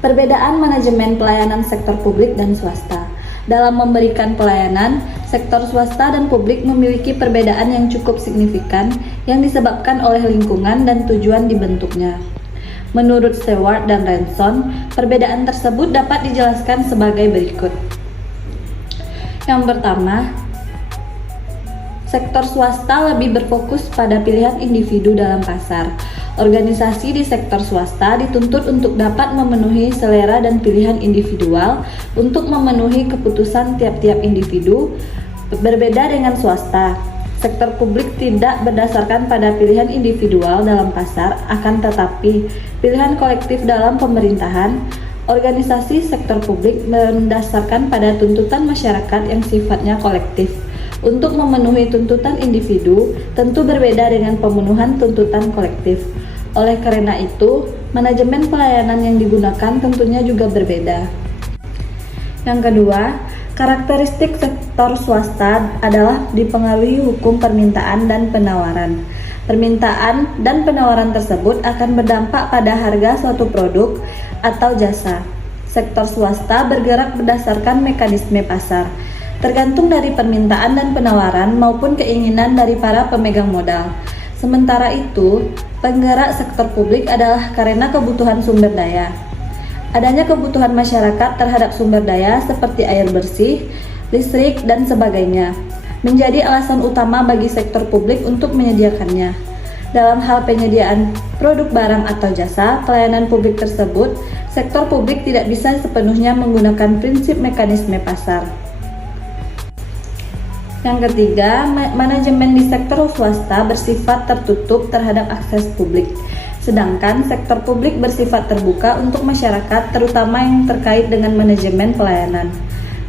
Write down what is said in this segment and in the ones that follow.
Perbedaan manajemen pelayanan sektor publik dan swasta. Dalam memberikan pelayanan, sektor swasta dan publik memiliki perbedaan yang cukup signifikan yang disebabkan oleh lingkungan dan tujuan dibentuknya. Menurut Stewart dan Ranson, perbedaan tersebut dapat dijelaskan sebagai berikut. Yang pertama, sektor swasta lebih berfokus pada pilihan individu dalam pasar. Organisasi di sektor swasta dituntut untuk dapat memenuhi selera dan pilihan individual untuk memenuhi keputusan tiap-tiap individu. Berbeda dengan swasta, sektor publik tidak berdasarkan pada pilihan individual dalam pasar, akan tetapi pilihan kolektif dalam pemerintahan. Organisasi sektor publik mendasarkan pada tuntutan masyarakat yang sifatnya kolektif. Untuk memenuhi tuntutan individu, tentu berbeda dengan pemenuhan tuntutan kolektif. Oleh karena itu, manajemen pelayanan yang digunakan tentunya juga berbeda. Yang kedua, karakteristik sektor swasta adalah dipengaruhi hukum permintaan dan penawaran. Permintaan dan penawaran tersebut akan berdampak pada harga suatu produk atau jasa. Sektor swasta bergerak berdasarkan mekanisme pasar, tergantung dari permintaan dan penawaran maupun keinginan dari para pemegang modal. Sementara itu, penggerak sektor publik adalah karena kebutuhan sumber daya. Adanya kebutuhan masyarakat terhadap sumber daya seperti air bersih, listrik, dan sebagainya menjadi alasan utama bagi sektor publik untuk menyediakannya. Dalam hal penyediaan produk barang atau jasa pelayanan publik tersebut, sektor publik tidak bisa sepenuhnya menggunakan prinsip mekanisme pasar. Yang ketiga, manajemen di sektor swasta bersifat tertutup terhadap akses publik, sedangkan sektor publik bersifat terbuka untuk masyarakat, terutama yang terkait dengan manajemen pelayanan.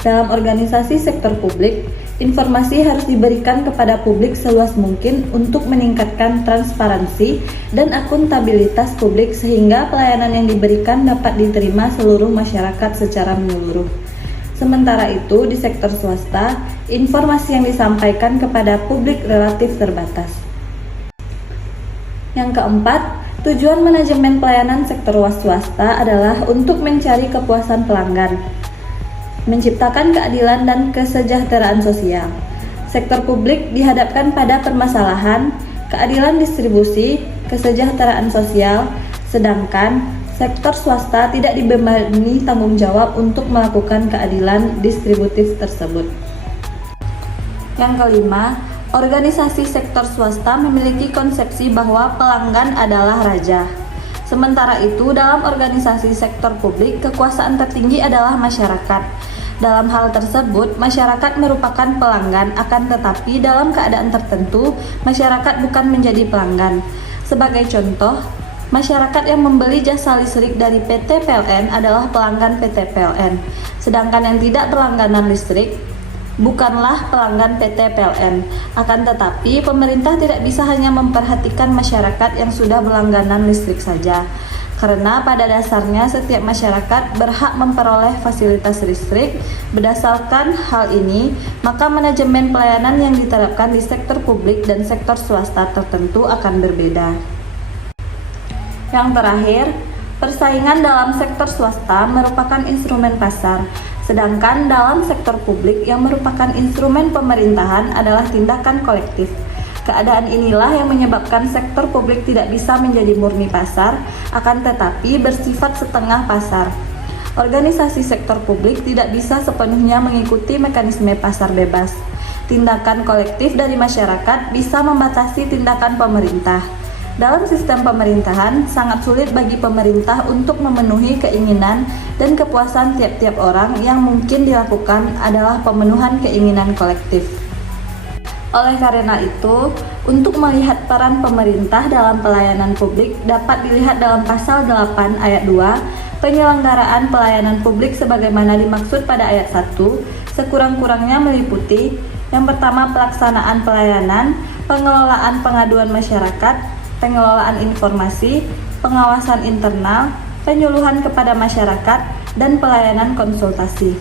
Dalam organisasi sektor publik, informasi harus diberikan kepada publik seluas mungkin untuk meningkatkan transparansi dan akuntabilitas publik sehingga pelayanan yang diberikan dapat diterima seluruh masyarakat secara menyeluruh. Sementara itu, di sektor swasta, informasi yang disampaikan kepada publik relatif terbatas. Yang keempat, tujuan manajemen pelayanan sektor swasta adalah untuk mencari kepuasan pelanggan, menciptakan keadilan dan kesejahteraan sosial. Sektor publik dihadapkan pada permasalahan keadilan distribusi, kesejahteraan sosial, sedangkan sektor swasta tidak dibebani tanggung jawab untuk melakukan keadilan distributif tersebut. Yang kelima, organisasi sektor swasta memiliki konsepsi bahwa pelanggan adalah raja. Sementara itu, dalam organisasi sektor publik, kekuasaan tertinggi adalah masyarakat. Dalam hal tersebut, masyarakat merupakan pelanggan, akan tetapi dalam keadaan tertentu, masyarakat bukan menjadi pelanggan. Sebagai contoh, masyarakat yang membeli jasa listrik dari PT PLN adalah pelanggan PT PLN, sedangkan yang tidak berlangganan listrik bukanlah pelanggan PT PLN. Akan tetapi, pemerintah tidak bisa hanya memperhatikan masyarakat yang sudah berlangganan listrik saja, karena pada dasarnya setiap masyarakat berhak memperoleh fasilitas listrik. Berdasarkan hal ini, maka manajemen pelayanan yang diterapkan di sektor publik dan sektor swasta tertentu akan berbeda. Yang terakhir, persaingan dalam sektor swasta merupakan instrumen pasar, sedangkan dalam sektor publik yang merupakan instrumen pemerintahan adalah tindakan kolektif. Keadaan inilah yang menyebabkan sektor publik tidak bisa menjadi murni pasar, akan tetapi bersifat setengah pasar. Organisasi sektor publik tidak bisa sepenuhnya mengikuti mekanisme pasar bebas. Tindakan kolektif dari masyarakat bisa membatasi tindakan pemerintah. Dalam sistem pemerintahan, sangat sulit bagi pemerintah untuk memenuhi keinginan dan kepuasan tiap-tiap orang. Yang mungkin dilakukan adalah pemenuhan keinginan kolektif. Oleh karena itu, untuk melihat peran pemerintah dalam pelayanan publik dapat dilihat dalam pasal 8 ayat 2, penyelenggaraan pelayanan publik sebagaimana dimaksud pada ayat 1, sekurang-kurangnya meliputi: yang pertama, pelaksanaan pelayanan, pengelolaan pengaduan masyarakat, pengelolaan informasi, pengawasan internal, penyuluhan kepada masyarakat, dan pelayanan konsultasi.